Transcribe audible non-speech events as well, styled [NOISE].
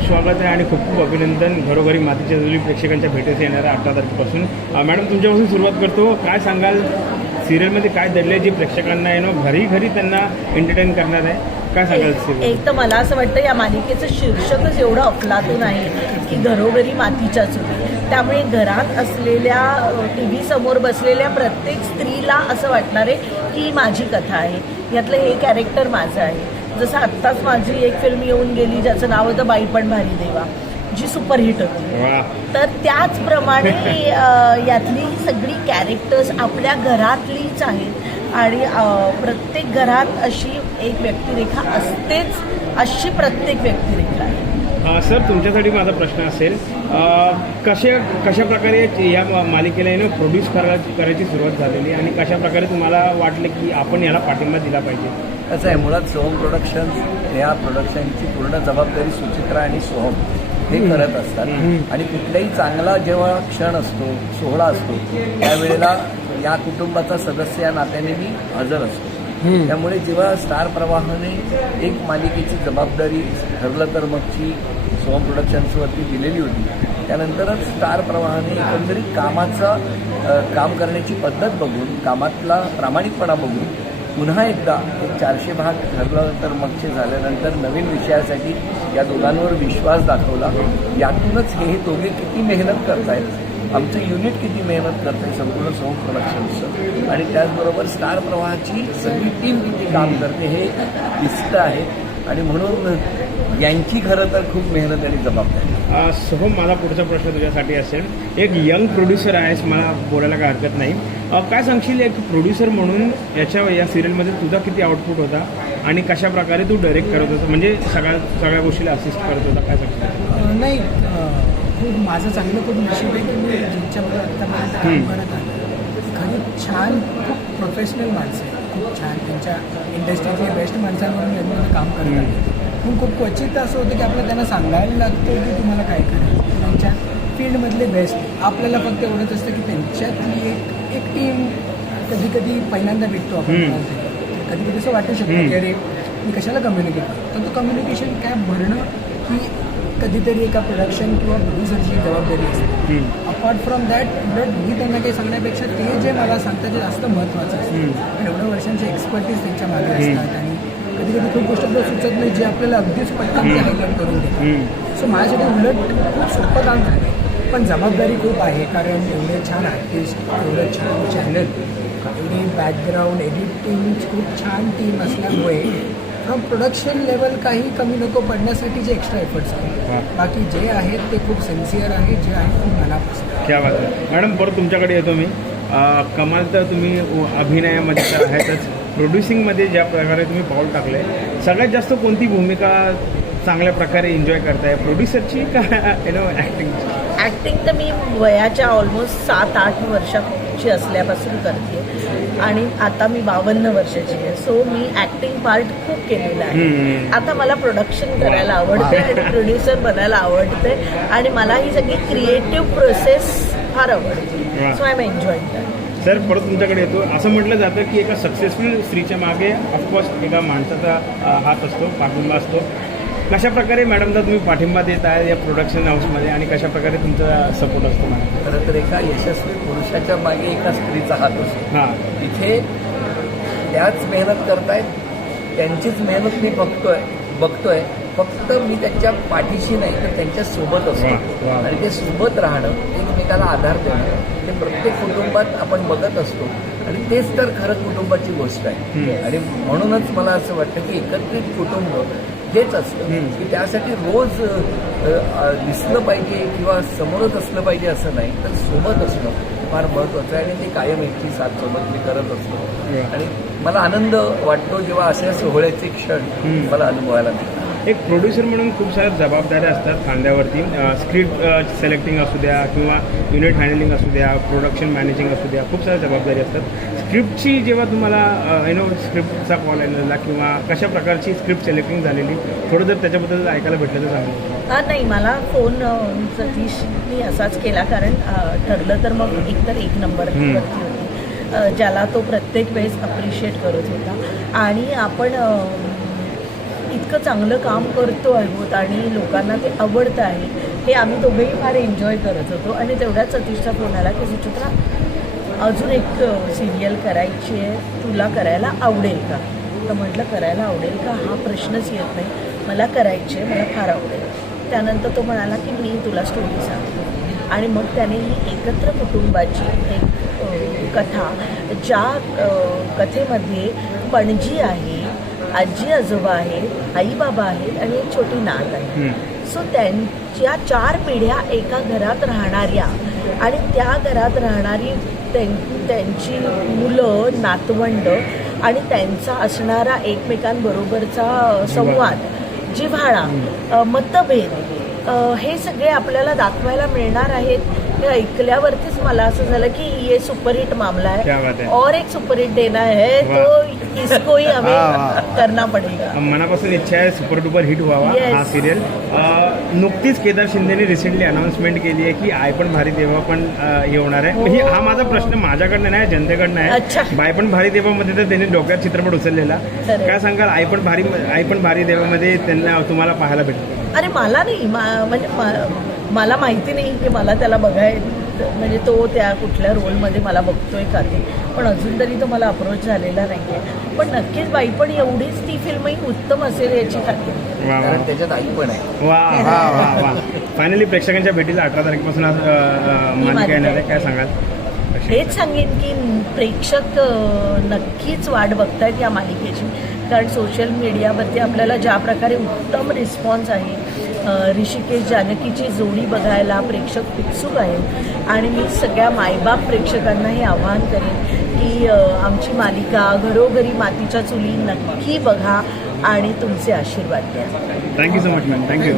खूप स्वागत आहे आणि खूप खूप अभिनंदन घरोघरी मातीच्या जुली प्रेक्षकांच्या भेटीस येणाऱ्या अठरा तारखेपासून. मॅडम तुमच्यापासून सुरुवात करतो. काय सांगाल? सिरियलमध्ये काय दडले जे प्रेक्षकांना आहे ना घरी घरी त्यांना एंटरटेन करणार आहे? काय सांगाल एक तर मला असं वाटतं या मालिकेचं शीर्षकच एवढं अफलातून आहे की घरोघरी मातीच्या चुली त्यामुळे घरात असलेल्या टी व्ही समोर बसलेल्या प्रत्येक स्त्रीला असं वाटणार आहे की माझी कथा आहे. यातलं हे कॅरेक्टर माझं आहे. जसं आत्ताच माझी एक फिल्म येऊन गेली ज्याचं नाव होतं बाई पण भारी देवा जी सुपरहिट होती. तर त्याचप्रमाणे [LAUGHS] यातली सगळी कॅरेक्टर्स आपल्या घरातलीच आहेत. आणि प्रत्येक घरात अशी एक व्यक्तिरेखा असतेच अशी प्रत्येक व्यक्तिरेखा आहे. सर तुमच्यासाठी माझा प्रश्न असेल कशा कशा प्रकारे या मा- मालिकेला ना प्रोड्यूस करा करायची सुरुवात झालेली आणि कशा प्रकारे तुम्हाला वाटलं की आपण याला पाठिंबा दिला पाहिजे? कसं आहे मुळात सोहम प्रोडक्शन्स या प्रोडक्शनची पूर्ण जबाबदारी सुचित्रा आणि सोहम हे करत असतात. आणि कुठलाही चांगला जेव्हा क्षण असतो सोहळा असतो त्यावेळेला या कुटुंबाचा सदस्य या नात्याने मी हजर असतो. त्यामुळे जेव्हा स्टार प्रवाहाने एक मालिकेची जबाबदारी ठरलं तर मगची सोम प्रोडक्शन्सवरती दिलेली होती. त्यानंतरच स्टार प्रवाहाने एकंदरीत कामाचा काम करण्याची पद्धत बघून कामातला प्रामाणिकपणा बघून पुन्हा एकदा एक चारशे भाग ठरलं तर मगचे झाल्यानंतर नवीन विषयासाठी या दोघांवर विश्वास दाखवला. यातूनच हे हे दोघे किती मेहनत करतायत. आमचं युनिट किती मेहनत करत संपूर्ण सोम प्रोडक्शनचं आणि त्याचबरोबर स्टार प्रवाहाची सगळी टीम किती काम करते हे दिसतं आहे. आणि म्हणून यांची खरं तर खूप मेहनत आणि जबाबदारी. सोहम माझा पुढचा प्रश्न तुझ्यासाठी असेल. एक यंग प्रोड्युसर आहेस मला बोलायला काय हरकत नाही. काय सांगशील एक प्रोड्युसर म्हणून याच्या या सिरियलमध्ये तुझा किती आउटपुट होता? आणि कशा प्रकारे तू डायरेक्ट करत होता? म्हणजे सगळ्या सगळ्या गोष्टीला असिस्ट करत होता काय सांगशील? नाही खूप माझं चांगलं खूप नशीब आहे की मी ज्यांच्याबरोबर आत्तापर्यंत काम. करत आलो खरी छान खूप प्रोफेशनल माणसं आहेत. खूप छान. त्यांच्या इंडस्ट्रीतले बेस्ट माणसांबरोबर यांनी काम करत आले पण खूप क्वचित असं होतं की आपल्याला त्यांना सांगायला लागतं की तुम्हाला काय करायचं त्यांच्या फील्डमधले बेस्ट आपल्याला फक्त एवढंच असतं की त्यांच्यातली एक एक टीम कधी कधी पहिल्यांदा भेटतो आपण. कधी कधी असं वाटू शकतं. की अरे मी कशाला कम्युनिकेट करतो तर तो कम्युनिकेशन कॅप भरणं ही कधीतरी एका प्रोडक्शन किंवा प्रोड्युसरची जबाबदारी असते. अपार्ट फ्रॉम दॅट उलट मी त्यांना काही सांगण्यापेक्षा ते जे मला सांगतात ते जास्त महत्त्वाचं असतं एवढ्या वर्षांचे एक्सपर्टीज त्यांच्या मागे. असतात आणि कधी कधी खूप गोष्ट सुचत नाही जे आपल्याला अगदीच पटकन ते हायलाईट करून देतात. सो माझ्यासाठी उलट खूप सोपं काम झालं पण जबाबदारी खूप आहे कारण एवढे छान आर्टिस्ट एवढं छान चॅनल एवढी बॅकग्राऊंड एडिटिंग खूप छान टीम असल्यामुळे फ्रॉम प्रोडक्शन लेवल काही कमी नको पडण्यासाठी जे एक्स्ट्रा एफर्ट्स. आहेत. बाकी जे आहेत ते खूप सिन्सिअर आहेत जे आहेत खूप मनापासून. क्या बात आहे मॅडम परत तुमच्याकडे येतो मी. कमाल तर तुम्ही अभिनयामध्ये तर आहेतच. प्रोड्युसिंगमध्ये ज्या प्रकारे तुम्ही पाऊल टाकले सगळ्यात जास्त कोणती भूमिका चांगल्या प्रकारे एन्जॉय करताय? प्रोड्युसरची का यु नो ॲक्टिंगची ॲक्टिंग तर मी वयाच्या ऑलमोस्ट सात आठ वर्षाची असल्यापासून करते. आणि आता मी बावन्न वर्षाची आहे. सो मी ॲक्टिंग पार्ट खूप केलेला आहे. आता मला प्रोडक्शन करायला आवडते [LAUGHS] आणि प्रोड्युसर बनायला आवडते आणि मला ही सगळी क्रिएटिव्ह प्रोसेस फार आवडते. So I am that sir परत तुमच्याकडे येतो. असं म्हटलं जातं की एका सक्सेसफुल स्त्रीच्या मागे ऑफकोर्स एका माणसाचा हात असतो पाठिंबा असतो. कशा प्रकारे मॅडमचा तुम्ही पाठिंबा देत आहे या प्रोडक्शन हाऊसमध्ये आणि कशा प्रकारे तुमचा सपोर्ट असतो मॅडम? खरं तर एका यशस्वी पुरुषाच्या मागे एका स्त्रीचा हात असतो. हां. इथे त्याच मेहनत करतायत त्यांचीच मेहनत मी बघतोय बघतोय. फक्त मी त्यांच्या पाठीशी नाही तर त्यांच्यासोबत असतो. आणि ते सोबत राहणं एकमेकाला आधार देणं हे प्रत्येक कुटुंबात आपण बघत असतो. आणि तेच तर खरं कुटुंबाची गोष्ट आहे. आणि म्हणूनच मला असं वाटतं की एकत्रित कुटुंब हेच असतं. की त्यासाठी रोज दिसलं पाहिजे किंवा समोरच असलं पाहिजे असं नाही तर सोबत असणं फार महत्त्वाचं आहे आणि ते कायम एकची साथ सोबत मी करत असतो. आणि मला आनंद वाटतो जेव्हा अशा सोहळ्याचे क्षण. मला अनुभवायला मिळतात एक प्रोड्युसर म्हणून खूप साऱ्या जबाबदाऱ्या असतात खांद्यावरती स्क्रिप्ट सिलेक्टिंग असू द्या किंवा युनिट हँडलिंग असू द्या प्रोडक्शन मॅनेजिंग असू द्या खूप साऱ्या जबाबदारी असतात. स्क्रिप्टची जेव्हा तुम्हाला यनो स्क्रिप्टचा कॉल येण्याला किंवा कशा प्रकारची स्क्रिप्ट सिलेक्टिंग झालेली थोडं जर त्याच्याबद्दल ऐकायला भेटलं तर हा नाही मला फोन सतीशनी असाच केला कारण ठरलं तर मग एकतर एक नंबर ज्याला तो प्रत्येक वेळेस अप्रिशिएट करत होता. आणि आपण इतकं चांगलं काम करतो आहोत आणि लोकांना ते आवडतं आहे हे आम्ही दोघेही फार एन्जॉय करत होतो. आणि तेवढ्याच सतीशचा फोन आला की सुचित्रा अजून एक सिरियल करायची आहे तुला करायला आवडेल का? तर म्हटलं करायला आवडेल का? हा प्रश्नच येत नाही. मला करायची आहे मला फार आवडेल. त्यानंतर तो म्हणाला की मी तुला स्टोरी सांगतो. आणि मग त्याने ही एकत्र कुटुंबाची एक कथा ज्या कथेमध्ये पणजी आहे आजी आजोबा आहेत आई बाबा आहेत आणि एक छोटी नात आहे. सो त्यांच्या चार पिढ्या एका घरात राहणाऱ्या आणि त्या घरात राहणारी त्यां- त्यांची मुलं नातवंड आणि त्यांचा असणारा एकमेकांबरोबरचा संवाद जिव्हाळा मतभेद हे सगळे आपल्याला दाखवायला मिळणार आहेत हे ऐकल्यावरतीच मला असं झालं की ये सुपरहिट मामला क्या है बात है. और एक सुपरहिट देना है वाह. तो इसको ही हमें. करना पडेगा मनापासून इच्छा आहे सुपर डुपर हिट व्हावा Yes. हा सिरियल नुकतीच केदार शिंदेने रिसेंटली अनाऊन्समेंट केली आहे की आय पण भारी देवा पण अ, हे होणार आहे हो. ही हा माझा प्रश्न माझ्याकडनं नाही जनतेकडनं अच्छा. आहे बाय पण भारी देवामध्ये तर त्यांनी डोक्यात चित्रपट उचललेला खरंय. काय सांगाल आई पण भारी आई पण भारी देवामध्ये त्यांना तुम्हाला पाहायला भेटतं अरे मला नाही मा- म्हणजे मा- मला माहिती नाही की मला त्याला बघाय म्हणजे तो त्या कुठल्या रोलमध्ये मला बघतोय का ते. पण अजून तरी तो मला अप्रोच झालेला नाही आहे पण नक्कीच बाई पण एवढीच ती फिल्मही उत्तम असेल याची खात्री. वा वा. कारण त्याच्यात आई पण आहे. वा वा वा वा. फायनली प्रेक्षकांच्या भेटीला अठरा तारखेपासून आज, अ, अ, मालिका येणार आहे. काय सांगाल? हेच सांगेन की प्रेक्षक अ, नक्कीच वाट बघतायत या मालिकेची. कारण सोशल मीडियावरती आपल्याला ज्या प्रकारे उत्तम रिस्पॉन्स आहे ऋषिकेश जानकीची जोडी बघायला प्रेक्षक उत्सुक आहेत. आणि मी सगळ्या मायबाप प्रेक्षकांना हे आवाहन करेन की आमची मालिका घरोघरी मातीच्या चुली नक्की बघा आणि तुमचे आशीर्वाद द्या thank you so much ma'am thank you